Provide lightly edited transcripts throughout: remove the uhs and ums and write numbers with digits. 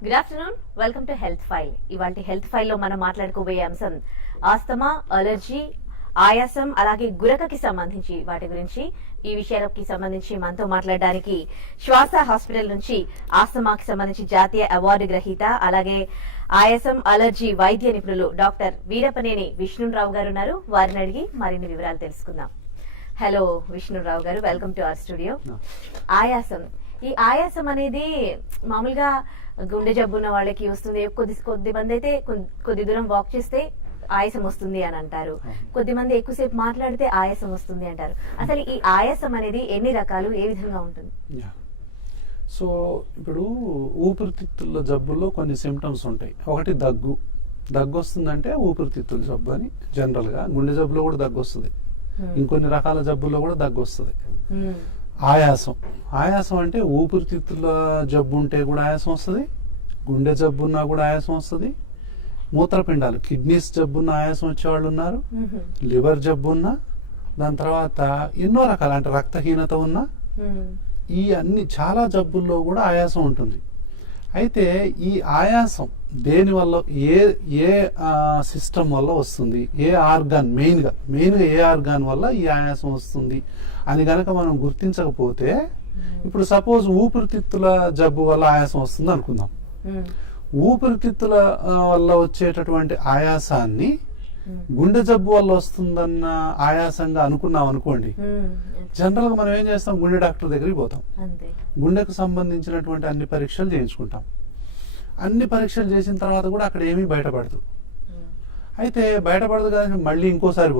Good afternoon, welcome to health file. ఇవాళ health file లో మనం మాట్లాడుకోబోయే అంశం ఆస్తమా, అలర్జీ, ఆయాసం, అలాగే గురకకి సంబంధించి వాటి గురించి. ఈ విషయాలకి సంబంధించి మనతో మాట్లాడడానికి శ్వాస హాస్పిటల్ నుంచి ఆస్తమాకి సంబంధించి జాతీయ అవార్డు గ్రహీత, అలాగే ఆయాసం, అలర్జీ వైద్య నిపుణులు డాక్టర్ వీరపనేని విష్ణురావు గారు ఉన్నారు. వారిని అడిగి మరిన్ని వివరాలు తెలుసుకుందాం. హలో విష్ణురావు గారు, వెల్కమ్ టు అవర్ స్టూడియో. ఆయాసం, ఈ ఆయాసం అనేది మామూలుగా గుండె జబ్బున్న వాళ్ళకి వస్తుంది. కొద్ది మంది అయితే కొద్ది దూరం వాక్ చేస్తే ఆయాసం వస్తుంది అని అంటారు. కొద్దిమంది ఎక్కువసేపు మాట్లాడితే ఆయాసం వస్తుంది అంటారు. అసలు ఈ ఆయాసం అనేది ఎన్ని రకాలు, ఏ విధంగా ఉంటుంది? సో ఇప్పుడు ఊపిరితిత్తుల జబ్బుల్లో కొన్ని సిమ్టమ్స్ ఉంటాయి. ఒకటి దగ్గు వస్తుందంటే ఊపిరితిత్తుల జబ్బు అని. జనరల్ గా గుండె జబ్బులో కూడా దగ్గు వస్తుంది, ఇంకొన్ని రకాల జబ్బుల్లో కూడా దగ్గు వస్తుంది. ఆయాసం అంటే ఊపిరితిత్తుల జబ్బు ఉంటే కూడా ఆయాసం వస్తుంది, గుండె జబ్బు ఉన్నా కూడా ఆయాసం వస్తుంది, మూత్రపిండాలు కిడ్నీస్ జబ్బున్న ఆయాసం వచ్చేవాళ్ళు ఉన్నారు, లివర్ జబ్బు ఉన్నా, దాని తర్వాత ఎన్నో రకాల అంటే రక్తహీనత ఉన్నా, ఈ అన్ని చాలా జబ్బుల్లో కూడా ఆయాసం ఉంటుంది. అయితే ఈ ఆయాసం దేని వల్ల, ఏ సిస్టమ్ వల్ల వస్తుంది, ఏ ఆర్గాన్ మెయిన్గా ఏ ఆర్గాన్ వల్ల ఈ ఆయాసం వస్తుంది అని గనక మనం గుర్తించకపోతే, ఇప్పుడు సపోజ్ ఊపిరితిత్తుల జబ్బు వల్ల ఆయాసం వస్తుంది అనుకుందాం. ఊపిరితిత్తుల వల్ల వచ్చేటటువంటి ఆయాసాన్ని గుండె జబ్బు వల్ల వస్తుందన్న ఆయాసంగా అనుకున్నాం అనుకోండి, జనరల్ గా మనం ఏం చేస్తాం, గుండె డాక్టర్ దగ్గరికి పోతాం, గుండెకు సంబంధించినటువంటి అన్ని పరీక్షలు చేయించుకుంటాం. అన్ని పరీక్షలు చేసిన తర్వాత కూడా అక్కడ ఏమీ బయటపడదు. అయితే బయటపడదు కదా, మళ్ళీ ఇంకోసారి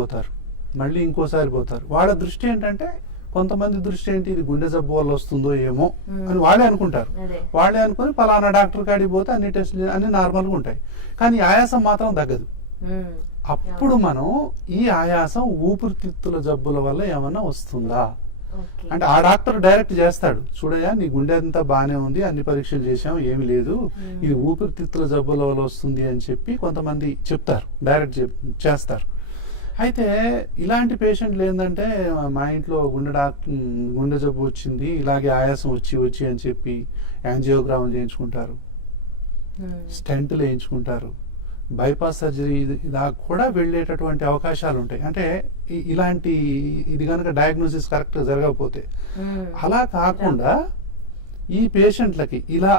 పోతారు. వాళ్ళ దృష్టి ఏంటంటే, కొంతమంది దృష్టి ఏంటి, ఇది గుండె జబ్బు వల్ల వస్తుందో ఏమో అని వాళ్ళే అనుకుంటారు. వాళ్ళే అనుకుని పలానా డాక్టర్ కాడికి పోతే అన్ని టెస్టులు అన్ని నార్మల్గా ఉంటాయి, కానీ ఆయాసం మాత్రం తగ్గదు. అప్పుడు మనం ఈ ఆయాసం ఊపిరితిత్తుల జబ్బుల వల్ల ఏమన్నా వస్తుందా అంటే, ఆ డాక్టర్ డైరెక్ట్ చేస్తాడు, చూడయా నీ గుండె అంతా బాగానే ఉంది, అన్ని పరీక్షలు చేసాం, ఏమి లేదు, ఇది ఊపిరితిత్తుల జబ్బుల వల్ల వస్తుంది అని చెప్పి కొంతమంది చెప్తారు, డైరెక్ట్ చేస్తారు. అయితే ఇలాంటి పేషెంట్లు ఏంటంటే, మా ఇంట్లో గుండె జబ్బు వచ్చింది, ఇలాగే ఆయాసం వచ్చి అని చెప్పి యాంజియోగ్రామ్ చేయించుకుంటారు, స్టెంట్లు వేయించుకుంటారు, బైపాస్ సర్జరీ దాకా కూడా వెళ్ళేటటువంటి అవకాశాలు ఉంటాయి. అంటే ఇలాంటి ఇది కనుక డయాగ్నోసిస్ కరెక్ట్గా జరగకపోతే. అలా కాకుండా ఈ పేషెంట్లకి ఇలా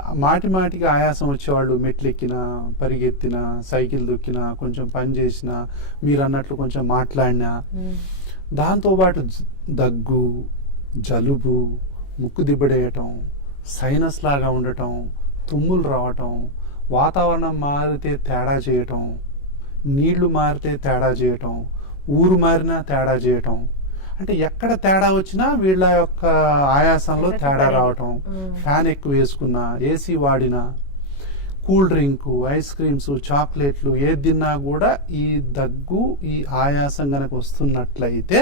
మాటికి ఆయాసం వచ్చేవాళ్ళు మెట్లెక్కినా, పరిగెత్తినా, సైకిల్ దొక్కినా, కొంచెం పని చేసినా, మీరు అన్నట్లు కొంచెం మాట్లాడినా, దాంతోపాటు దగ్గు, జలుబు, ముక్కు దిబ్బడేయటం, సైనస్ లాగా ఉండటం, తుమ్ములు రావటం, వాతావరణం మారితే తేడా చేయటం, నీళ్లు మారితే తేడా చేయటం, ఊరు మారినా తేడా చేయటం, అంటే ఎక్కడ తేడా వచ్చినా వీళ్ళ యొక్క ఆయాసంలో తేడా రావటం, ఫ్యాన్ ఎక్కువ వేసుకున్నా, ఏసీ వాడినా, కూల్ డ్రింక్, ఐస్ క్రీమ్స్, చాక్లెట్లు ఏది తిన్నా కూడా ఈ దగ్గు, ఈ ఆయాసం గనక వస్తున్నట్లయితే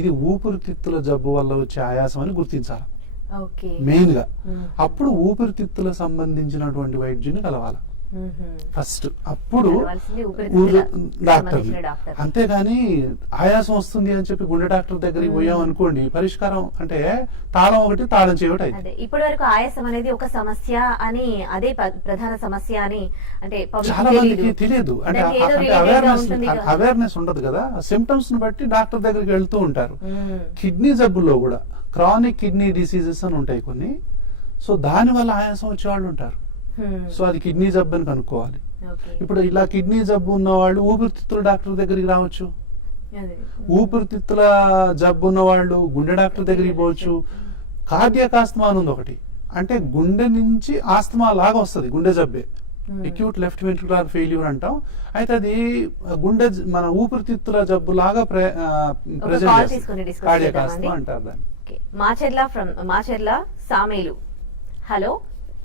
ఇది ఊపిరితిత్తుల జబ్బు వల్ల వచ్చే ఆయాసం అని గుర్తించాలి మెయిన్ గా. అప్పుడు ఊపిరితిత్తుల సంబంధించినటువంటి వైద్యుని కలవాలి ఫస్ట్, అప్పుడు డాక్టర్. అంతేగాని ఆయాసం వస్తుంది అని చెప్పి గుండె డాక్టర్ దగ్గరికి పోయాం అనుకోండి, పరిష్కారం అంటే తాళం ఒకటి తాళం చేయటం. ఇప్పటి వరకు ఆయాసం అనేది ఒక సమస్య అని, అదే ప్రధాన సమస్య అని అంటే చాలా మందికి తెలియదు. అంటే అవేర్నెస్ ఉండదు కదా. సిమ్టమ్స్ ని బట్టి డాక్టర్ దగ్గరికి వెళ్తూ ఉంటారు. కిడ్నీ జబ్బుల్లో కూడా క్రానిక్ కిడ్నీ డిసీజెస్ అని ఉంటాయి కొన్ని. సో దాని వల్ల ఆయాసం వచ్చేవాళ్ళు ఉంటారు. సో అది కిడ్నీ జబ్బు అని కనుక్కోవాలి. ఇప్పుడు ఇలా కిడ్నీ జబ్బు ఉన్న వాళ్ళు ఊపిరితిత్తుల డాక్టర్ దగ్గరికి రావచ్చు, ఊపిరితిత్తుల జబ్బు ఉన్న వాళ్ళు గుండె డాక్టర్ దగ్గరికి పోవచ్చు. కార్డియాక్ ఆస్తమా అని ఉంది ఒకటి, అంటే గుండె నుంచి ఆస్తమా లాగా వస్తుంది, గుండె జబ్బే, అక్యూట్ లెఫ్ట్ వెంట్రికులర్ ఫెయిల్యూర్ అంటాం. అయితే అది గుండె మన ఊపిరితిత్తుల జబ్బు లాగా ప్రెజెంట్ కార్డియాక్ ఆస్తమా అంటారు దాన్ని. మాచెర్ల సామేలు. హలో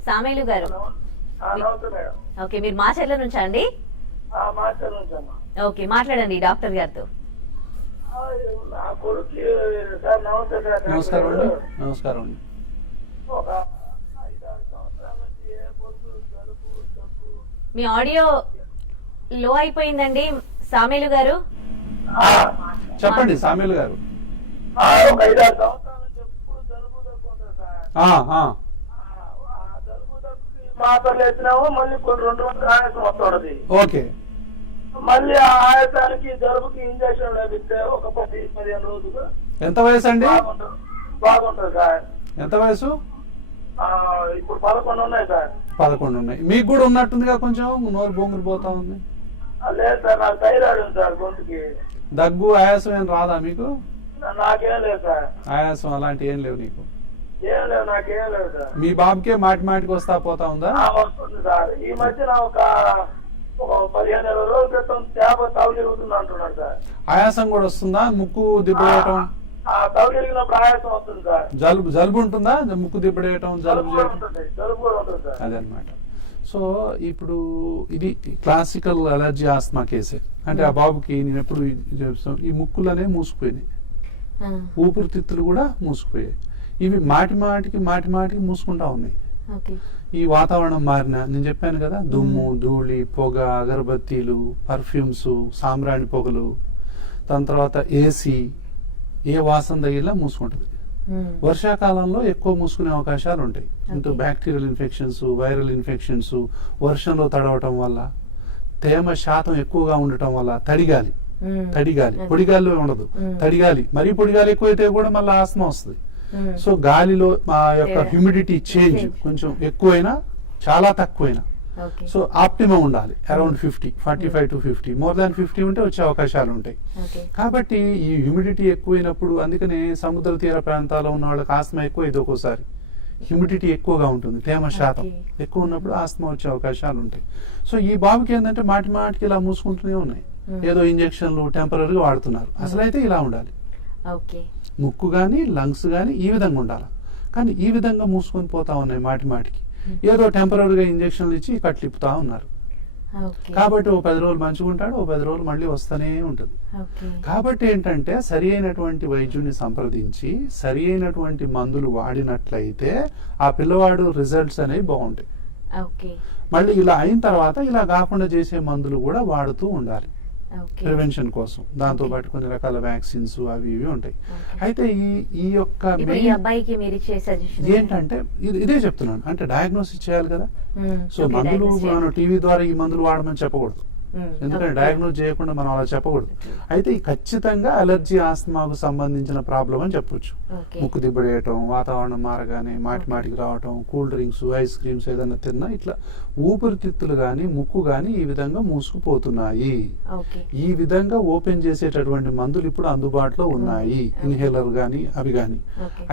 సామేలు గారు, ఓకే, మీరు మాచెర్ల నుంచా అండి? ఓకే, మాట్లాడండి డాక్టర్ గారితో. నమస్కారం అండి. నమస్కారం అండి. మీ ఆడియో లో అయిపోయిందండి సామేలు గారు. చెప్పండి సామేలు గారు. మాత్రలు వేసినాము, మళ్ళీ కొన్ని 2 రోజులు ఆయాసం వస్తుంటది. ఓకే. మళ్ళీ ఆ ఆయాసానికి జలుబుకి ఇంజక్షన్ లభిస్తే ఒక 10-15 రోజులు. ఎంత వయసు అండి? బాగుంటది సార్. ఎంత వయసు? ఇప్పుడు 11 ఉన్నాయి సార్. 11 ఉన్నాయి. మీకు కూడా ఉన్నట్టుందిగా, కొంచెం నోరు బొంగురు పోతా ఉంది. లేదు సార్, నాకు థైరాయిడ్ ఉంది సార్. గొంతుకి దగ్గు ఆయాసం ఏం రాదా మీకు? నాకేం లేదు సార్. ఆయాసం అలాంటి ఏం లేవు నీకు? ఏం లేదు, నాకేం లేదు సార్. మీ బాబుకే మాటి మాటికి వస్తా పోతా ఉందా? వస్తుంది సార్. ఈ మధ్యన ఒక 15-20 రోజుల క్రితం తేప తవ్వు జరుగుతుంది అంటున్నాడు సార్. ఆయాసం కూడా వస్తుందా? ముక్కు దిబ్బడేయటం? తవ్వు జరిగినప్పుడు ఆయాసం వస్తుంది సార్. జలుబు ఉంటుందా? ముక్కు దిబ్బడేయటం, జలుబు చేయటం? జలుబు కూడా ఉంటుంది సార్. అదనమాట. సో ఇప్పుడు ఇది క్లాసికల్ అలర్జీ ఆస్మా కేసే. అంటే ఆ బాబుకి నేను ఎప్పుడు ఈ ముక్కులనే మూసుకుపోయినాయి, ఊపిరితిత్తులు కూడా మూసుకుపోయాయి. ఇవి మాటి మాటికి మూసుకుంటా ఉన్నాయి. ఈ వాతావరణం మారిన, నేను చెప్పాను కదా, దుమ్ము, ధూళి, పొగ, అగరబత్తీలు, పర్ఫ్యూమ్స్, సాంబ్రాణి పొగలు, దాని తర్వాత ఏసీ, ఏ వాసన తగిలినా మూసుకుంటుంది. వర్షాకాలంలో ఎక్కువ మూసుకునే అవకాశాలు ఉంటాయి. Into bacterial infections, viral infections, వర్షంలో తడవటం వల్ల, తేమ శాతం ఎక్కువగా ఉండటం వల్ల, తడిగాలి, పొడిగాలిలో ఉండదు, తడిగాలి. మరీ పొడిగాలి ఎక్కువైతే కూడా మళ్ళీ ఆస్మా వస్తుంది. సో గాలిలో మా యొక్క హ్యూమిడిటీ చేంజ్ కొంచెం ఎక్కువైనా చాలా తక్కువైనా, సో ఆప్టిమం ఉండాలి అరౌండ్ 50, 45 to 50. మోర్ దాన్ 50 ఉంటే వచ్చే అవకాశాలు ఉంటాయి. కాబట్టి ఈ హ్యూమిడిటీ ఎక్కువైనప్పుడు, అందుకనే సముద్ర తీర ప్రాంతాల్లో ఉన్న వాళ్ళకి ఆస్మా ఎక్కువ ఇది. ఒక్కోసారి హ్యూమిడిటీ ఎక్కువగా ఉంటుంది, తేమ శాతం ఎక్కువ ఉన్నప్పుడు ఆస్మా వచ్చే అవకాశాలు ఉంటాయి. సో ఈ బాబుకి ఏంటంటే మాటికి ఇలా మూసుకుంటూనే ఉన్నాయి. ఏదో ఇంజక్షన్లు టెంపరీగా వాడుతున్నారు. అసలు అయితే ఇలా ఉండాలి, ముక్కు గాని లంగ్స్ గాని ఈ విధంగా ఉండాలి. కానీ ఈ విధంగా మూసుకొని పోతా ఉన్నాయి మాటికి. ఏదో టెంపరీగా ఇంజక్షన్లు ఇచ్చి కట్లిప్పుతా ఉన్నారు. కాబట్టి ఓ 10 రోజులు మంచిగా ఉంటాడు, ఓ 10 రోజులు మళ్ళీ వస్తూనే ఉంటుంది. కాబట్టి ఏంటంటే సరి అయినటువంటి వైద్యుడిని సంప్రదించి సరి అయినటువంటి మందులు వాడినట్లయితే ఆ పిల్లవాడు రిజల్ట్స్ అనేవి బాగుంటాయి. మళ్ళీ ఇలా అయిన తర్వాత ఇలా కాకుండా చేసే మందులు కూడా వాడుతూ ఉండాలి ప్రివెన్షన్ కోసం. దాంతో పాటు కొన్ని రకాల వ్యాక్సిన్స్ అవి ఇవి ఉంటాయి. అయితే ఈ యొక్క ఏంటంటే ఇదే చెప్తున్నాను, అంటే డయాగ్నోసిస్ చేయాలి కదా. సో మందులు మనం టీవీ ద్వారా ఈ మందులు వాడమని చెప్పకూడదు, ఎందుకంటే డయాగ్నోస్ చేయకుండా మనం అలా చెప్పకూడదు. అయితే ఈ ఖచ్చితంగా అలర్జీ ఆస్మాకు సంబంధించిన ప్రాబ్లం అని చెప్పొచ్చు. ముక్కు దిబ్బడేయటం, వాతావరణం మారగానే మాటికి రావటం, కూల్ డ్రింక్స్, ఐస్ క్రీమ్స్ ఏదైనా తిన్నా ఇట్లా ఊపిరితిత్తులు గాని ముక్కు గాని ఈ విధంగా మూసుకుపోతున్నాయి. ఈ విధంగా ఓపెన్ చేసేటటువంటి మందులు ఇప్పుడు అందుబాటులో ఉన్నాయి, ఇన్హేలర్ గాని అవి గాని.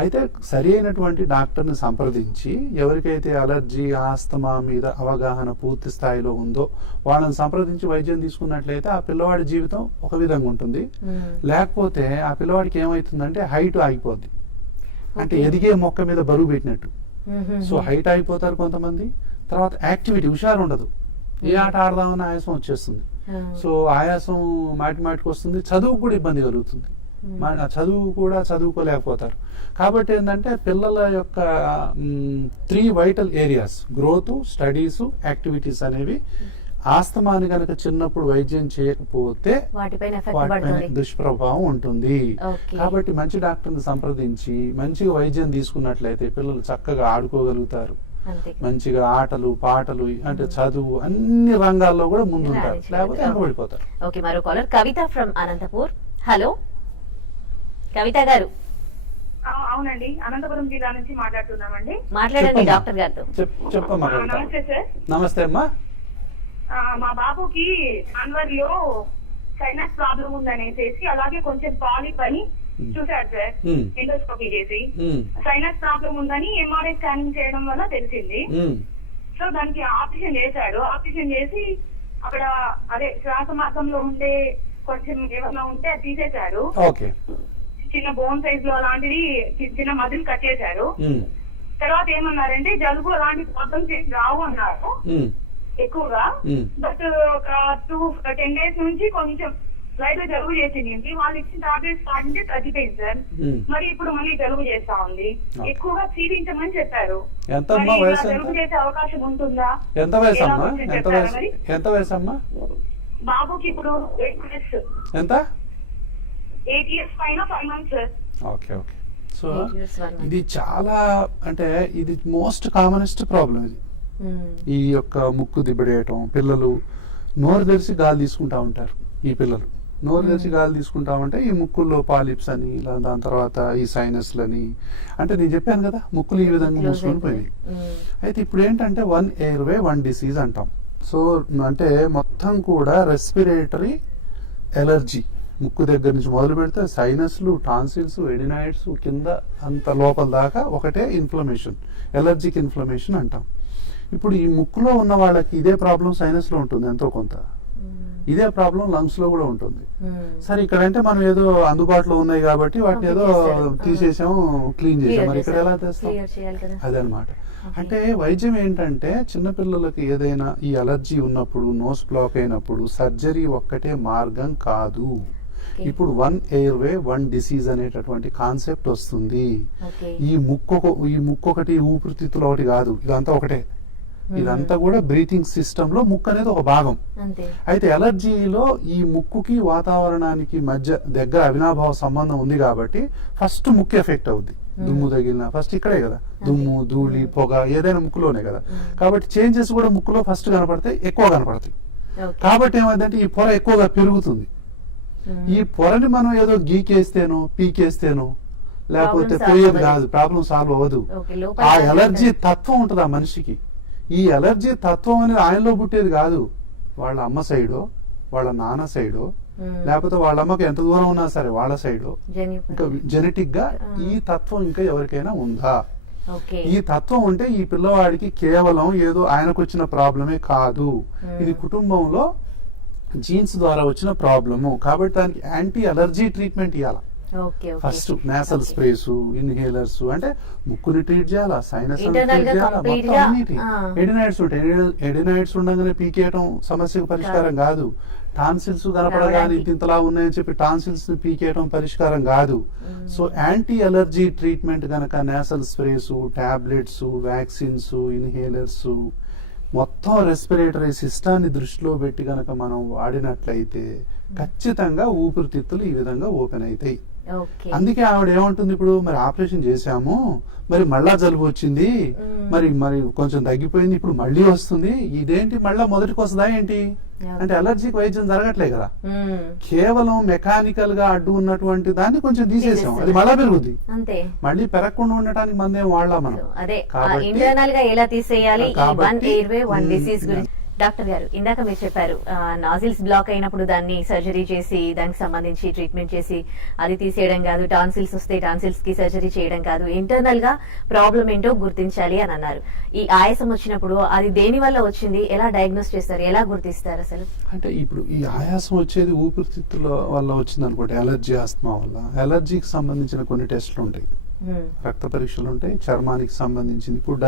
అయితే సరి అయినటువంటి డాక్టర్ ని సంప్రదించి ఎవరికైతే అలర్జీ ఆస్తమా మీద అవగాహన పూర్తి స్థాయిలో ఉందో వాళ్ళని సంప్రదించి వైద్యం తీసుకున్నట్లయితే ఆ పిల్లవాడి జీవితం ఒక విధంగా ఉంటుంది. లేకపోతే ఆ పిల్లవాడికి ఏమవుతుందంటే హైట్ ఆగిపోద్ది, అంటే ఎదిగే మొక్క మీద బరువు పెట్టినట్టు. సో హైట్ ఆగిపోతారు కొంతమంది. తర్వాత యాక్టివిటీ, హుషారు ఉండదు, ఏ ఆట ఆడదామని ఆయాసం వచ్చేస్తుంది. సో ఆయాసం మాటికి వస్తుంది. చదువుకు కూడా ఇబ్బంది కలుగుతుంది, చదువు కూడా చదువుకోలేకపోతారు. కాబట్టి ఏంటంటే పిల్లల యొక్క 3 vital areas, growth, studies, activities అనేవి ఆస్తమాని కనుక చిన్నప్పుడు వైద్యం చేయకపోతే వాటిపైన దుష్ప్రభావం ఉంటుంది. కాబట్టి మంచి డాక్టర్ని సంప్రదించి మంచిగా వైద్యం తీసుకున్నట్లయితే పిల్లలు చక్కగా ఆడుకోగలుగుతారు, మంచిగా ఆటలు పాటలు అంటే చదువు అన్ని రంగాల్లో కూడా ముందుంటారు, లేకపోతే వెనకబడిపోతారు. ఓకే, మరో caller Kavitha from Anantapur. Hello Kavitha గారు. అవునండి, అనంతపురం జిల్లా నుంచి మాట్లాడుతున్నామండి. మాట్లాడండి డాక్టర్ గారితో. చెప్పమ్మా. నమస్తే సార్. నమస్తే అమ్మా. మా బాబుకి జాన్వరిలో సైనస్ ప్రాబ్లం ఉందనేసి, అలాగే కొంచెం పాలిప్ అని చూసాడు సార్, ఎండోస్కోపీ చేసి. సైనస్ ప్రాబ్లం ఉందని ఎంఆర్ఐ స్కానింగ్ చేయడం వల్ల తెలిసింది. సో దానికి ఆపరేషన్ చేశాడు. ఆపరేషన్ చేసి అక్కడ అదే శ్వాస మార్గంలో ఉండే కొంచెం ఏమన్నా ఉంటే అది తీసేశాడు. చిన్న బోన్ సైజ్ లో అలాంటిది చిన్న మజిల్ కట్ చేశారు. తర్వాత ఏమన్నారంటే జలుబు అలాంటి ప్రాబ్లమ్స్ రావు అన్నారు ఎక్కువగా. బట్ ఒక 10 days నుంచి కొంచెం లైట్ గా జలుబు చేసింది. వాళ్ళు ఇచ్చిన టాబ్లెట్స్ వాడితే తగ్గిపోయింది సార్. మరి ఇప్పుడు మళ్ళీ జలుబు చేస్తా ఉంది. ఎక్కువగా క్షీణించమని చెప్పారు. జలుబు చేసే అవకాశం ఉంటుందా? ఎంత వయసు అమ్మా బాబుకి? ఇప్పుడు 8 years. ఎంత? 8 years పైన 5 months sir. Okay okay. So ఇది చాలా, అంటే ఇది మోస్ట్ కామనెస్ట్ ప్రాబ్లం. ఇది ఈ యొక్క ముక్కు దిబ్బడేయటం, పిల్లలు నోరు తెరిచి గాలి తీసుకుంటా ఉంటారు. ఈ పిల్లలు నోరు తెరిచి గాలి తీసుకుంటా ఉంటే ఈ ముక్కుల్లో పాలిప్స్ అని, దాని తర్వాత ఈ సైనస్లని, అంటే నేను చెప్పాను కదా ముక్కులు ఈ విధంగా మూసుకొని పోయినాయి. అయితే ఇప్పుడు ఏంటంటే 1 ఎయిర్వే 1 డిసీజ్ అంటాం. సో అంటే మొత్తం కూడా రెస్పిరేటరీ ఎలర్జీ, ముక్కు దగ్గర నుంచి మొదలు పెడితే సైనస్లు, టాన్సిల్స్, ఎడినాయిడ్స్ కింద అంత లోపల దాకా ఒకటే ఇన్ఫ్లమేషన్, ఎలర్జిక్ ఇన్ఫ్లమేషన్ అంటాం. ఇప్పుడు ఈ ముక్కులో ఉన్న వాళ్ళకి ఇదే ప్రాబ్లం సైనస్ లో ఉంటుంది ఎంతో కొంత, ఇదే ప్రాబ్లం లంగ్స్ లో కూడా ఉంటుంది. సరే ఇక్కడంటే మనం ఏదో అందుబాటులో ఉన్నాయి కాబట్టి వాటిని ఏదో తీసేసాము, క్లీన్ చేసాం. మరి ఇక్కడ ఎలా తెస్తాం? అదనమాట. అంటే వైద్యం ఏంటంటే చిన్నపిల్లలకి ఏదైనా ఈ అలర్జీ ఉన్నప్పుడు, నోస్ బ్లాక్ అయినప్పుడు సర్జరీ ఒక్కటే మార్గం కాదు. ఇప్పుడు 1 ఎయిర్వే 1 డిసీజ్ అనేటటువంటి కాన్సెప్ట్ వస్తుంది. ఈ ముక్కు ఒకటి, ఊపిరితిత్తులు ఒకటి కాదు, ఇదంతా ఒకటే. ఇదంతా కూడా బ్రీతింగ్ సిస్టమ్ లో ముక్కు అనేది ఒక భాగం. అయితే ఎలర్జీలో ఈ ముక్కుకి వాతావరణానికి మధ్య దగ్గర అవినాభావ సంబంధం ఉంది కాబట్టి ఫస్ట్ ముక్కు ఎఫెక్ట్ అవుద్ది. దుమ్ము తగిలిన ఫస్ట్ ఇక్కడే కదా, దుమ్ము, ధూళి, పొగ ఏదైనా ముక్కులోనే కదా. కాబట్టి చేంజెస్ కూడా ముక్కులో ఫస్ట్ కనపడతాయి, ఎక్కువ కనపడతాయి. కాబట్టి ఏమైందంటే ఈ పొర ఎక్కువగా పెరుగుతుంది. ఈ పొరని మనం ఏదో గీకేస్తేనో పీకేస్తేనో లేకపోతే పోయేది కాదు, ప్రాబ్లం సాల్వ్ అవ్వదు. ఆ ఎలర్జీ తత్వం ఉంటుంది ఆ మనిషికి. ఈ ఎలర్జీ తత్వం అనేది ఆయనలో పుట్టేది కాదు, వాళ్ళ అమ్మ సైడో, వాళ్ళ నాన్న సైడో, లేకపోతే వాళ్ళ అమ్మకి ఎంత దూరం ఉన్నా సరే వాళ్ళ సైడో, ఇంకా జెనెటిక్ గా ఈ తత్వం ఇంకా ఎవరికైనా ఉందా? ఈ తత్వం ఉంటే ఈ పిల్లవాడికి కేవలం ఏదో ఆయనకు వచ్చిన ప్రాబ్లమే కాదు, ఇది కుటుంబంలో జీన్స్ ద్వారా వచ్చిన ప్రాబ్లము. కాబట్టి దానికి యాంటీ అలర్జీ ట్రీట్మెంట్ ఇవ్వాలి. ఫస్ట్ నేసల్ స్ప్రేస్, ఇన్హేలర్స్, అంటే ముక్కుని ట్రీట్ చేయాలా, సైనస్ ట్రీట్ చేయాలా, మొత్తం అన్నిటి. ఎడినాయిడ్స్ ఉంటాయి, ఎడినాయిడ్స్ ఉండగానే పీకేయటం సమస్యకు పరిష్కారం కాదు. టాన్సిల్స్ కనపడగానే ఇంతలా ఉన్నాయని చెప్పి టాన్సిల్స్ ని పీకేయటం పరిష్కారం కాదు. సో యాంటీ అలర్జీ ట్రీట్మెంట్ గనక nasal sprays, tablets, vaccines, inhalers, మొత్తం రెస్పిరేటరీ సిస్టాన్ని దృష్టిలో పెట్టి గనక మనం వాడినట్లయితే ఖచ్చితంగా ఊపిరితిత్తులు ఈ విధంగా ఓపెన్ అవుతాయి. అందుకే ఆవిడ ఏమంటుంది, ఇప్పుడు మరి ఆపరేషన్ చేశాము, మరి మళ్ళా జలుబు వచ్చింది, మరి కొంచెం తగ్గిపోయింది, ఇప్పుడు మళ్ళీ వస్తుంది, ఇదేంటి మళ్ళా మొదటికి వస్తుందా ఏంటి అంటే అలర్జీకి వైద్యం జరగట్లే కదా. కేవలం మెకానికల్ గా అడ్డు ఉన్నటువంటి దాన్ని కొంచెం తీసేసాం, అది మళ్ళా పెరుగుద్ది. మళ్ళీ పెరగకుండా ఉండటానికి మందేం వాడలా మనం. ఇంటర్నల్ గా ఎలా తీసేయాలి 1 ఎయిర్వే 1 డిసీజ్ గురించి డాక్టర్ గారు ఇందాక మీరు చెప్పారు, నాజిల్స్ బ్లాక్ అయినప్పుడు దాన్ని సర్జరీ చేసి దానికి సంబంధించి ట్రీట్మెంట్ చేసి అది తీసేయడం కాదు, టాన్సిల్స్ వస్తే టాన్సిల్స్ కి సర్జరీ చేయడం కాదు, ఇంటర్నల్ గా ప్రాబ్లం ఏంటో గుర్తించాలి అని అన్నారు. ఈ ఆయాసం వచ్చినప్పుడు అది దేని వల్ల వచ్చింది, ఎలా డయాగ్నోస్ చేస్తారు, ఎలా గుర్తిస్తారు అసలు? అంటే ఇప్పుడు ఈ ఆయాసం వచ్చేది ఊపిరితిత్తుల వల్ల వచ్చింది అనుకోండి, అలర్జీ, ఆస్తమా వల్ల. అలర్జీకి సంబంధించిన కొన్ని టెస్టులు ఉంటాయి, రక్త పరీక్షలు ఉంటాయి, చర్మానికి సంబంధించింది. ఇప్పుడు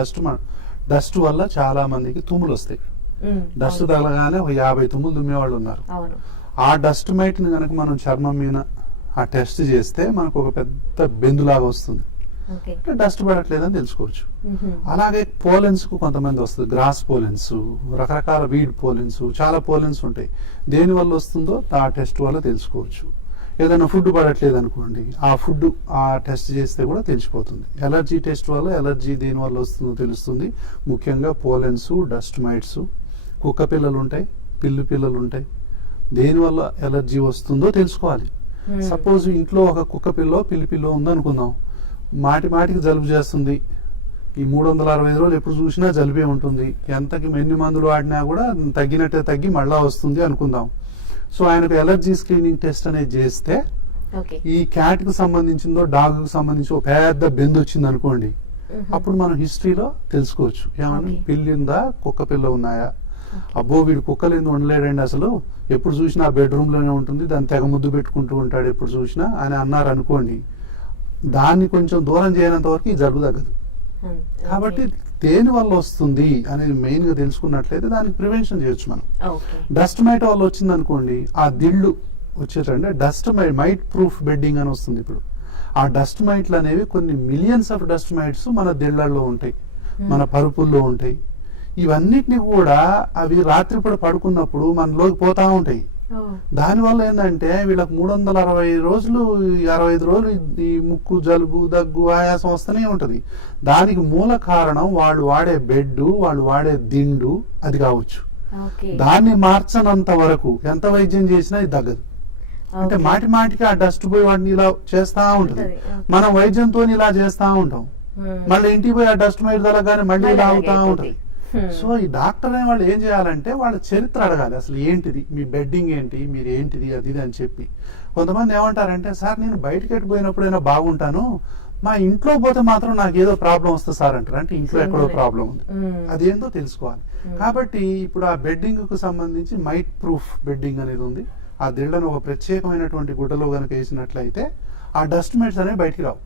డస్ట్ వల్ల చాలా మందికి తుమ్ములు వస్తాయి. డస్ట్ తగలగానే 50 తుమ్ములు తుమ్మేవాళ్ళు ఉన్నారు. ఆ డస్ట్ మైట్ ని కనుక మనం చర్మం మీద ఆ టెస్ట్ చేస్తే మనకు ఒక పెద్ద బెందులాగా వస్తుంది, అంటే డస్ట్ పడట్లేదని తెలుసుకోవచ్చు. అలాగే పోలెన్స్ కు కొంతమంది వస్తుంది, గ్రాస్ పోలెన్స్, రకరకాల వీడ్ పోలెన్స్, చాలా పోలెన్స్ ఉంటాయి. దేని వల్ల వస్తుందో ఆ టెస్ట్ వల్ల తెలుసుకోవచ్చు. ఏదైనా ఫుడ్ పడట్లేదు అనుకోండి, ఆ ఫుడ్ ఆ టెస్ట్ చేస్తే కూడా తెలిసిపోతుంది. ఎలర్జీ టెస్ట్ వల్ల ఎలర్జీ దేని వల్ల వస్తుందో తెలుస్తుంది. ముఖ్యంగా పోలెన్స్, డస్ట్ మైట్స్, కుక్క పిల్లలు ఉంటాయి, పిల్లలు ఉంటాయి, దేని వల్ల ఎలర్జీ వస్తుందో తెలుసుకోవాలి. సపోజ్ ఇంట్లో ఒక కుక్క పిల్లో పిల్లో ఉందనుకుందాం, మాటికి జలుబు చేస్తుంది, ఈ 365 రోజులు ఎప్పుడు చూసినా జలుబే ఉంటుంది, ఎంతకి ఎన్ని మందులు వాడినా కూడా తగ్గినట్టే తగ్గి మళ్ళా వస్తుంది అనుకుందాం. సో ఆయనకు ఎలర్జీ స్క్రీనింగ్ టెస్ట్ అనేది చేస్తే ఈ క్యాట్ కు సంబంధించిందో డాగ్ కు సంబంధించి ఒక పెద్ద బెందు వచ్చింది అనుకోండి, అప్పుడు మనం హిస్టరీలో తెలుసుకోవచ్చు ఏమన్నా పిల్లి ఉందా, కుక్క పిల్ల ఉన్నాయా. అబ్బో వీడు కుక్కలు ఎందుకు ఉండలేడండి, అసలు ఎప్పుడు చూసినా బెడ్రూమ్ లోనే ఉంటుంది, దాన్ని తెగ ముద్దు పెట్టుకుంటూ ఉంటాడు ఎప్పుడు చూసినా అని అన్నారు అనుకోండి, దాన్ని కొంచెం దూరం చేయనంత వరకు ఈ జలుబు తగ్గదు. కాబట్టి దేని వల్ల వస్తుంది అనేది మెయిన్ గా తెలుసుకున్నట్లయితే దానికి ప్రివెన్షన్ చేయొచ్చు మనం. డస్ట్ మైట్ వల్ల వచ్చింది అనుకోండి, ఆ దిళ్ళు వచ్చేటంటే డస్ట్ మైట్ ప్రూఫ్ బెడ్డింగ్ అని వస్తుంది. ఇప్పుడు ఆ డస్ట్ మైట్లు అనేవి కొన్ని మిలియన్స్ ఆఫ్ డస్ట్ మైట్స్ మన దిళ్లలో ఉంటాయి, మన పరుపుల్లో ఉంటాయి. ఇవన్నిటిని కూడా అవి రాత్రిపూట పడుకున్నప్పుడు మనలోకి పోతా ఉంటాయి. దానివల్ల ఏంటంటే వీళ్ళకి 360 రోజులు 65 రోజులు ఈ ముక్కు, జలుబు, దగ్గు, ఆయాసం వస్తూనే ఉంటది. దానికి మూల కారణం వాళ్ళు వాడే బెడ్, వాళ్ళు వాడే దిండు అది కావచ్చు. దాన్ని మార్చనంత వరకు ఎంత వైద్యం చేసినా ఇది తగ్గదు. అంటే మాటి మాటికి ఆ డస్ట్ పోయి వాటిని ఇలా చేస్తా ఉంటుంది. మనం వైద్యంతో ఇలా చేస్తా ఉంటాం, మళ్ళీ ఇంటికి పోయి ఆ డస్ట్ మైట్ తలగానే మళ్ళీ ఇలా అవుతా ఉంటది. సో ఈ డాక్టర్ అనే వాళ్ళు ఏం చేయాలంటే వాళ్ళ చరిత్ర అడగాలి. అసలు ఏంటిది మీ బెడ్డింగ్ ఏంటి, మీరు ఏంటిది అది అని చెప్పి. కొంతమంది ఏమంటారంటే సార్ నేను బయటకి ఎట్టుపోయినప్పుడైనా బాగుంటాను, మా ఇంట్లో పోతే మాత్రం నాకు ఏదో ప్రాబ్లం వస్తుంది సార్ అంటారు. అంటే ఇంట్లో ఎక్కడో ప్రాబ్లం ఉంది, అదేందో తెలుసుకోవాలి. కాబట్టి ఇప్పుడు ఆ బెడ్డింగ్ కు సంబంధించి మైట్ ప్రూఫ్ బెడ్డింగ్ అనేది ఉంది. ఆ దిళ్ళను ఒక ప్రత్యేకమైనటువంటి గుడ్డలో కనుక వేసినట్లయితే ఆ డస్ట్ మైట్స్ అనేవి బయటికి రావు.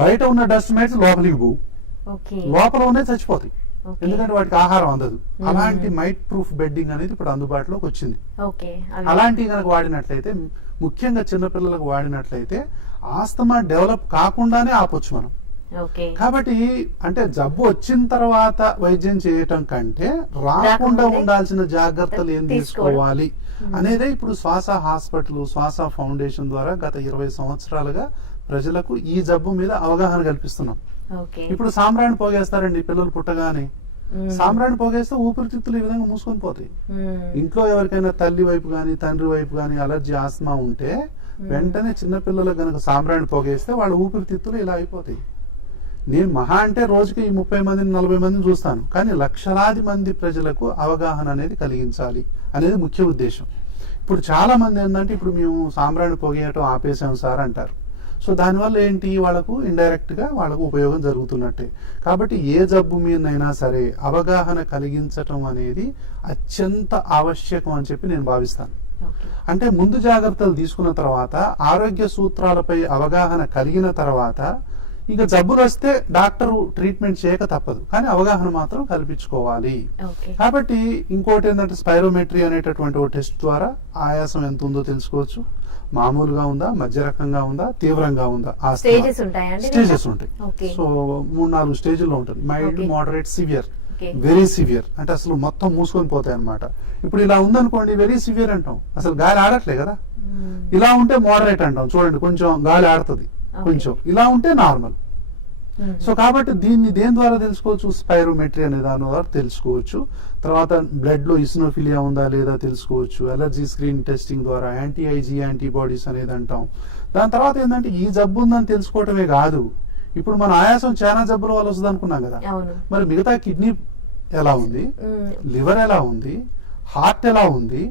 బయట ఉన్న డస్ట్ మైట్స్ లోపలికి పోవు, లోపల ఉన్నాయి చచ్చిపోతాయి, ఎందుకంటే వాటికి ఆహారం అందదు. అలాంటి మైట్ ప్రూఫ్ బెడ్డింగ్ అనేది ఇప్పుడు అందుబాటులోకి వచ్చింది. అలాంటివి కనుక వాడినట్లయితే, ముఖ్యంగా చిన్నపిల్లలకు వాడినట్లయితే ఆస్తమా డెవలప్ కాకుండానే ఆపొచ్చు మనం. కాబట్టి అంటే జబ్బు వచ్చిన తర్వాత వైద్యం చేయటం కంటే రాకుండా ఉండాల్సిన జాగ్రత్తలు ఏం తీసుకోవాలి అనేదే ఇప్పుడు శ్వాస హాస్పిటల్, శ్వాస ఫౌండేషన్ ద్వారా గత 20 సంవత్సరాలుగా ప్రజలకు ఈ జబ్బు మీద అవగాహన కల్పిస్తున్నాం. ఇప్పుడు సాంబ్రాణి పోగేస్తారండి పిల్లలు పుట్టగానే. సాంబ్రాణి పోగేస్తే ఊపిరితిత్తులు ఈ విధంగా మూసుకొని పోతాయి. ఇంట్లో ఎవరికైనా తల్లి వైపు గాని తండ్రి వైపు గాని అలర్జీ, ఆస్మా ఉంటే వెంటనే చిన్నపిల్లలకు గనక సాంబ్రాణి పోగేస్తే వాళ్ళ ఊపిరితిత్తులు ఇలా అయిపోతాయి. నేను మహా అంటే రోజుకి 30 మందిని 40 మందిని చూస్తాను, కానీ లక్షలాది మంది ప్రజలకు అవగాహన అనేది కలిగించాలి అనేది ముఖ్య ఉద్దేశం. ఇప్పుడు చాలా మంది ఏంటంటే ఇప్పుడు మేము సాంబ్రాణి పొగేయటం ఆపేసాం సార్ అంటారు. సో దానివల్ల ఏంటి, వాళ్ళకు ఇండైరెక్ట్ గా వాళ్ళకు ఉపయోగం జరుగుతున్నట్టే. కాబట్టి ఏ జబ్బు మీదైనా సరే అవగాహన కలిగించటం అనేది అత్యంత ఆవశ్యకం అని చెప్పి నేను భావిస్తాను. అంటే ముందు జాగ్రత్తలు తీసుకున్న తర్వాత, ఆరోగ్య సూత్రాలపై అవగాహన కలిగిన తర్వాత ఇంకా జబ్బులు వస్తే డాక్టర్ ట్రీట్మెంట్ చేయక తప్పదు, కానీ అవగాహన మాత్రం కల్పించుకోవాలి. కాబట్టి ఇంకోటి ఏంటంటే స్పైరోమెట్రీ అనేటటువంటి ఒక టెస్ట్ ద్వారా ఆయాసం ఎంత ఉందో తెలుసుకోవచ్చు. మామూలుగా ఉందా, మధ్య రకంగా ఉందా, తీవ్రంగా ఉందా, ఆ స్టేజెస్ ఉంటాయి. సో 3-4 స్టేజ్లో ఉంటుంది. Mild, moderate, severe, very severe. అంటే అసలు మొత్తం మూసుకొని పోతాయి అన్నమాట. ఇప్పుడు ఇలా ఉందనుకోండి వెరీ సివియర్ అంటాం, అసలు గాలి ఆడట్లే కదా. ఇలా ఉంటే మోడరేట్ అంటాం, చూడండి కొంచెం గాలి ఆడుతుంది కొంచెం. ఇలా ఉంటే నార్మల్. సో కాబట్టి దీన్ని దేని ద్వారా తెలుసుకోవచ్చు, స్పైరోమెట్రీ అనే దాని ద్వారా తెలుసుకోవచ్చు. తర్వాత బ్లడ్ లో ఇసినోఫిలియా ఉందా లేదా తెలుసుకోవచ్చు. అలర్జీ స్క్రీన్ టెస్టింగ్ ద్వారా యాంటీ-ఐజీ యాంటీబాడీస్ అనేది అంటాం. దాని తర్వాత ఏంటంటే ఈ జబ్బు ఉందని తెలుసుకోవటమే కాదు, ఇప్పుడు మన ఆయాసం చాలా జబ్బుల వల్ల వస్తుంది అనుకున్నాం కదా, మరి మిగతా కిడ్నీ ఎలా ఉంది, లివర్ ఎలా ఉంది, హార్ట్ ఎలా ఉంది,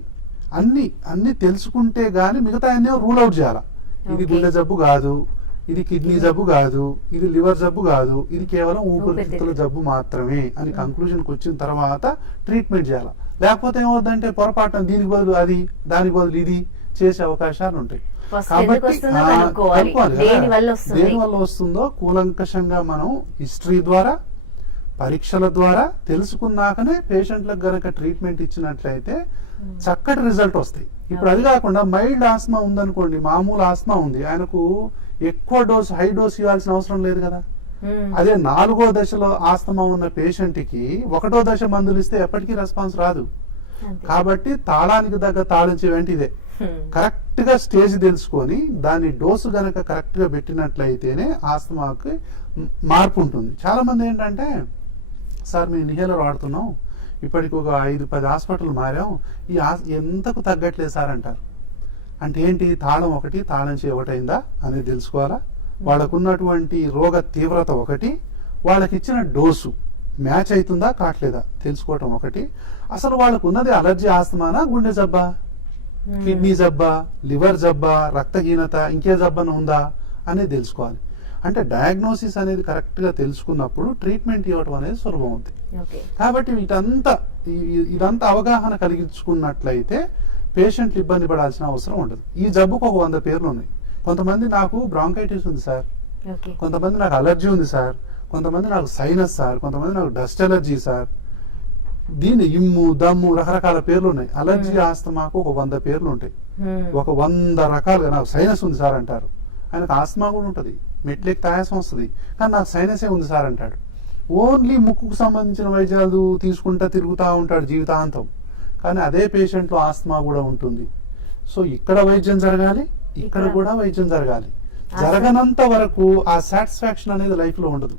అన్ని తెలుసుకుంటే గానీ మిగతా అన్నీ రూల్ అవుట్ చేయాలి. ఇది గుండె జబ్బు కాదు, ఇది కిడ్నీ జబ్బు కాదు, ఇది లివర్ జబ్బు కాదు, ఇది కేవలం ఊపిరితిత్తుల జబ్బు మాత్రమే అని కంక్లూజన్కి వచ్చిన తర్వాత ట్రీట్మెంట్ చేయాలి. లేకపోతే ఏమవుతుందంటే పొరపాటున దీనికి బదులు అది, దానికి బదులు ఇది చేసే అవకాశాలు ఉంటాయి. కాబట్టి దేని వల్ల వస్తుందో కూలంకషంగా మనం హిస్టరీ ద్వారా, పరీక్షల ద్వారా తెలుసుకున్నాకనే పేషెంట్లకు గనక ట్రీట్మెంట్ ఇచ్చినట్లయితే చక్కటి రిజల్ట్ వస్తాయి. ఇప్పుడు అది కాకుండా మైల్డ్ ఆస్మా ఉందనుకోండి, మామూలు ఆస్మా ఉంది, ఆయనకు ఎక్కువ డోసు, హై డోస్ ఇవ్వాల్సిన అవసరం లేదు కదా. అదే 4వ దశలో ఆస్తమా ఉన్న పేషెంట్ కి 1వ దశ మందులు ఇస్తే ఎప్పటికీ రెస్పాన్స్ రాదు. కాబట్టి తాళానికి దగ్గర తాళం చెవి ఇదే. కరెక్ట్ గా స్టేజ్ తెలుసుకొని దాని డోసు గనక కరెక్ట్ గా పెట్టినట్లయితేనే ఆస్తమాకి మార్పు ఉంటుంది. చాలా మంది ఏంటంటే సార్ మేము ఇన్హేలర్ వాడుతున్నాం, ఇప్పటికి ఒక 5-10 హాస్పిటల్ మారాం, ఈ ఎంతకు తగ్గట్లేదు సార్ అంటారు. అంటే ఏంటి, తాళం ఒకటి, తాళం చెవి ఒకటైందా అనేది తెలుసుకోవాలా. వాళ్ళకున్నటువంటి రోగ తీవ్రత ఒకటి, వాళ్ళకి ఇచ్చిన డోసు మ్యాచ్ అవుతుందా కావట్లేదా తెలుసుకోవటం ఒకటి. అసలు వాళ్ళకు ఉన్నది అలర్జీ, ఆస్తమానా, గుండె జబ్బా, కిడ్నీ జబ్బా, లివర్ జబ్బా, రక్తహీనత, ఇంకే జబ్బన ఉందా అనేది తెలుసుకోవాలి. అంటే డయాగ్నోసిస్ అనేది కరెక్ట్ గా తెలుసుకున్నప్పుడు ట్రీట్మెంట్ ఇవ్వటం అనేది సులభం అవుతుంది. కాబట్టి ఇదంతా అవగాహన కలిగించుకున్నట్లయితే పేషెంట్లు ఇబ్బంది పడాల్సిన అవసరం ఉండదు. ఈ జబ్బుకు ఒక 100 పేర్లు ఉన్నాయి. కొంతమంది నాకు బ్రాంకైటిస్ ఉంది సార్, కొంతమంది నాకు అలర్జీ ఉంది సార్, కొంతమంది నాకు సైనస్ సార్, కొంతమంది నాకు డస్ట్ అలర్జీ సార్, దీని ఇమ్ము, దమ్ము, రకరకాల పేర్లు ఉన్నాయి. అలర్జీ, ఆస్తమాకు ఒక 100 పేర్లు ఉంటాయి. ఒక 100 రకాలుగా. నాకు సైనస్ ఉంది సార్ అంటారు, ఆయనకు ఆస్తమా కూడా ఉంటుంది, మెట్లెక్కి ఆయాసం వస్తుంది, కానీ నాకు సైనసే ఉంది సార్ అంటాడు. ఓన్లీ ముక్కుకు సంబంధించిన వైద్యాలు తీసుకుంటా తిరుగుతూ ఉంటాడు జీవితాంతం. కానీ అదే పేషెంట్లో ఆస్తమా కూడా ఉంటుంది. సో ఇక్కడ వైద్యం జరగాలి, ఇక్కడ కూడా వైద్యం జరగాలి. జరగనంత వరకు ఆ సాటిస్ఫాక్షన్ అనేది లైఫ్ లో ఉండదు.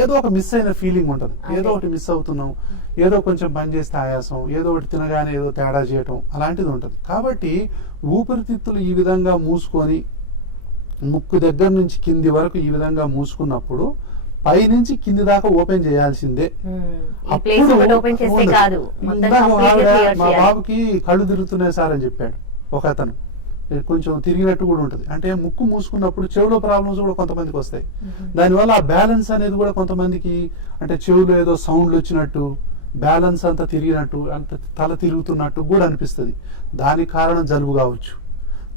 ఏదో ఒక మిస్ అయిన ఫీలింగ్ ఉంటది, ఏదో ఒకటి మిస్ అవుతున్నాం, ఏదో కొంచెం పని చేస్తే ఆయాసం, ఏదో ఒకటి తినగానే ఏదో తేడా చేయటం అలాంటిది ఉంటది. కాబట్టి ఊపిరితిత్తులు ఈ విధంగా మూసుకొని ముక్కు దగ్గర నుంచి కింది వరకు ఈ విధంగా మూసుకున్నప్పుడు పై నుంచి కింది దాకా ఓపెన్ చేయాల్సిందే. మా బాబుకి కళ్ళు తిరుగుతున్నాయి సార్ అని చెప్పాడు ఒక అతను. కొంచెం తిరిగినట్టు కూడా ఉంటుంది. అంటే ముక్కు మూసుకున్నప్పుడు చెవులో ప్రాబ్లమ్స్ కూడా కొంతమందికి వస్తాయి. దానివల్ల ఆ బ్యాలెన్స్ అనేది కూడా కొంతమందికి, అంటే చెవులో ఏదో సౌండ్లు వచ్చినట్టు, బ్యాలెన్స్ అంతా తిరిగినట్టు, అంత తల తిరుగుతున్నట్టు కూడా అనిపిస్తుంది. దానికి కారణం జలుబు కావచ్చు.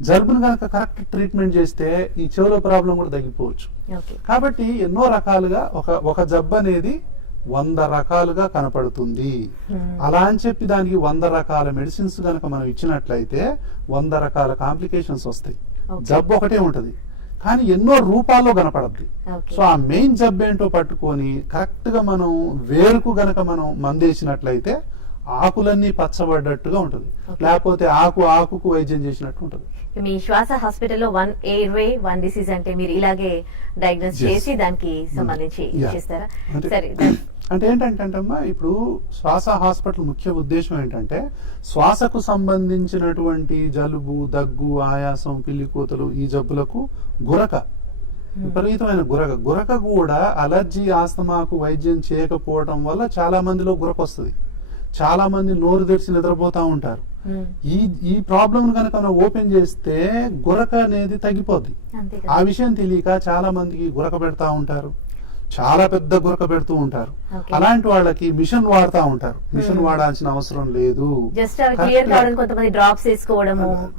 జలుబును కనుక కరెక్ట్ ట్రీట్మెంట్ చేస్తే ఈ చెవులో ప్రాబ్లం కూడా తగ్గిపోవచ్చు. కాబట్టి ఎన్నో రకాలుగా ఒక జబ్బు అనేది 100 రకాలుగా కనపడుతుంది. అలా అని చెప్పి దానికి 100 రకాల మెడిసిన్స్ కనుక మనం ఇచ్చినట్లయితే 100 రకాల కాంప్లికేషన్స్ వస్తాయి. జబ్బు ఒకటే ఉంటది కానీ ఎన్నో రూపాల్లో కనపడద్ది. సో ఆ మెయిన్ జబ్బు ఏంటో పట్టుకొని కరెక్ట్ గా మనం వేరుకు గనక మనం మందేసినట్లయితే ఆకులన్నీ పచ్చబడ్డట్టుగా ఉంటుంది, లేకపోతే ఆకుకు వైద్యం చేసినట్టు ఉంటుంది. మీ శ్వాస హాస్పిటల్లో 1 ఎయిర్వే 1 డిసీజ్ అంటే మీరు ఇలాగే డయాగ్నోస్ చేసి దానికి సంబంధించి చేస్తారా? సరే, అంటే ఏంటంటే అమ్మా, ఇప్పుడు శ్వాస హాస్పిటల్ ముఖ్య ఉద్దేశం ఏంటంటే శ్వాసకు సంబంధించినటువంటి జలుబు, దగ్గు, ఆయాసం, పిల్లికూతలు ఈ జబ్బులకు గురక, విపరీతమైన గురక కూడా అలర్జీ, ఆస్తమాకు వైద్యం చేయకపోవడం వల్ల చాలా మందిలో గురక వస్తుంది. చాలా మంది నోరు తెరిచి నిద్రపోతా ఉంటారు. ఈ ప్రాబ్లం కనుక మనం ఓపెన్ చేస్తే గురక అనేది తగ్గిపోద్ది. ఆ విషయం తెలియక చాలా మందికి గురక పెడతా ఉంటారు, చాలా పెద్ద గురక పెడుతూ ఉంటారు. అలాంటి వాళ్ళకి మిషన్ వాడుతూ ఉంటారు. మిషన్ వాడాల్సిన అవసరం లేదు,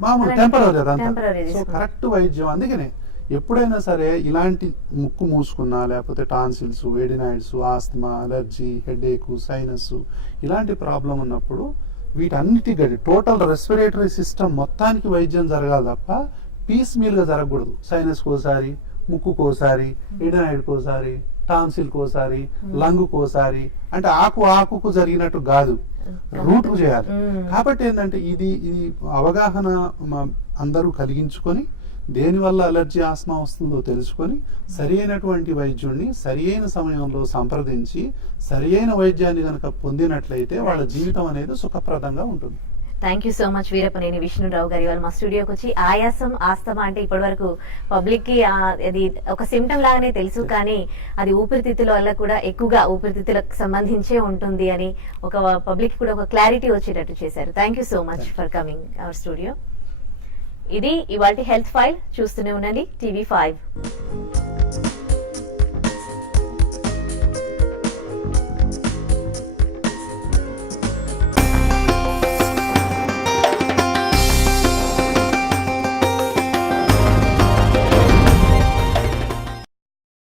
మామూలు టెంపరరీ అదంతా. సో కరెక్ట్ వైద్యం. అందుకనే ఎప్పుడైనా సరే ఇలాంటి ముక్కు మూసుకున్నా, లేకపోతే tonsils, adenoids, asthma, allergy, headache, sinus ఇలాంటి ప్రాబ్లం ఉన్నప్పుడు వీటన్నిటికీ టోటల్ రెస్పిరేటరీ సిస్టమ్ మొత్తానికి వైద్యం జరగాలి తప్ప పీస్ మీల్ గా జరగకూడదు. సైనస్ కోసారి, ముక్కుకోసారి, ఎడినాయిడ్కోసారి, టాన్సిల్ కోసారి, లంగ్ కోసారి, అంటే ఆకుకు జరిగినట్టు కాదు, రూట్ కు చేయాలి. కాబట్టి ఏంటంటే ఇది అవగాహన అందరూ కలిగించుకొని దేనివల్ల అలర్జీ, ఆస్మా వస్తుందో తెలుసుకొని సరి అయినటువంటి వైద్యుడిని సరి అయిన సమయంలో సంప్రదించి సరి అయిన వైద్యాన్ని కనుక పొందినట్లయితే వాళ్ళ జీవితం అనేది సుఖప్రదంగా ఉంటుంది. Thank you so much Veerapaneni Vishnu Rao గారి. వాళ్ళు మా స్టూడియోకి వచ్చి ఆయాసం, ఆస్తమా అంటే ఇప్పటి వరకు పబ్లిక్ కి అది ఒక సిమ్టమ్ లాగానే తెలుసు, కానీ అది ఊపిరితిత్తుల వల్ల కూడా ఎక్కువగా ఊపిరితిత్తులకు సంబంధించే ఉంటుంది అని ఒక పబ్లిక్ కూడా ఒక క్లారిటీ వచ్చేటట్టు చేశారు. Thank you so much for coming our studio. ఇది ఇవాల్టి హెల్త్ ఫైల్. చూస్తూనే ఉండండి TV5.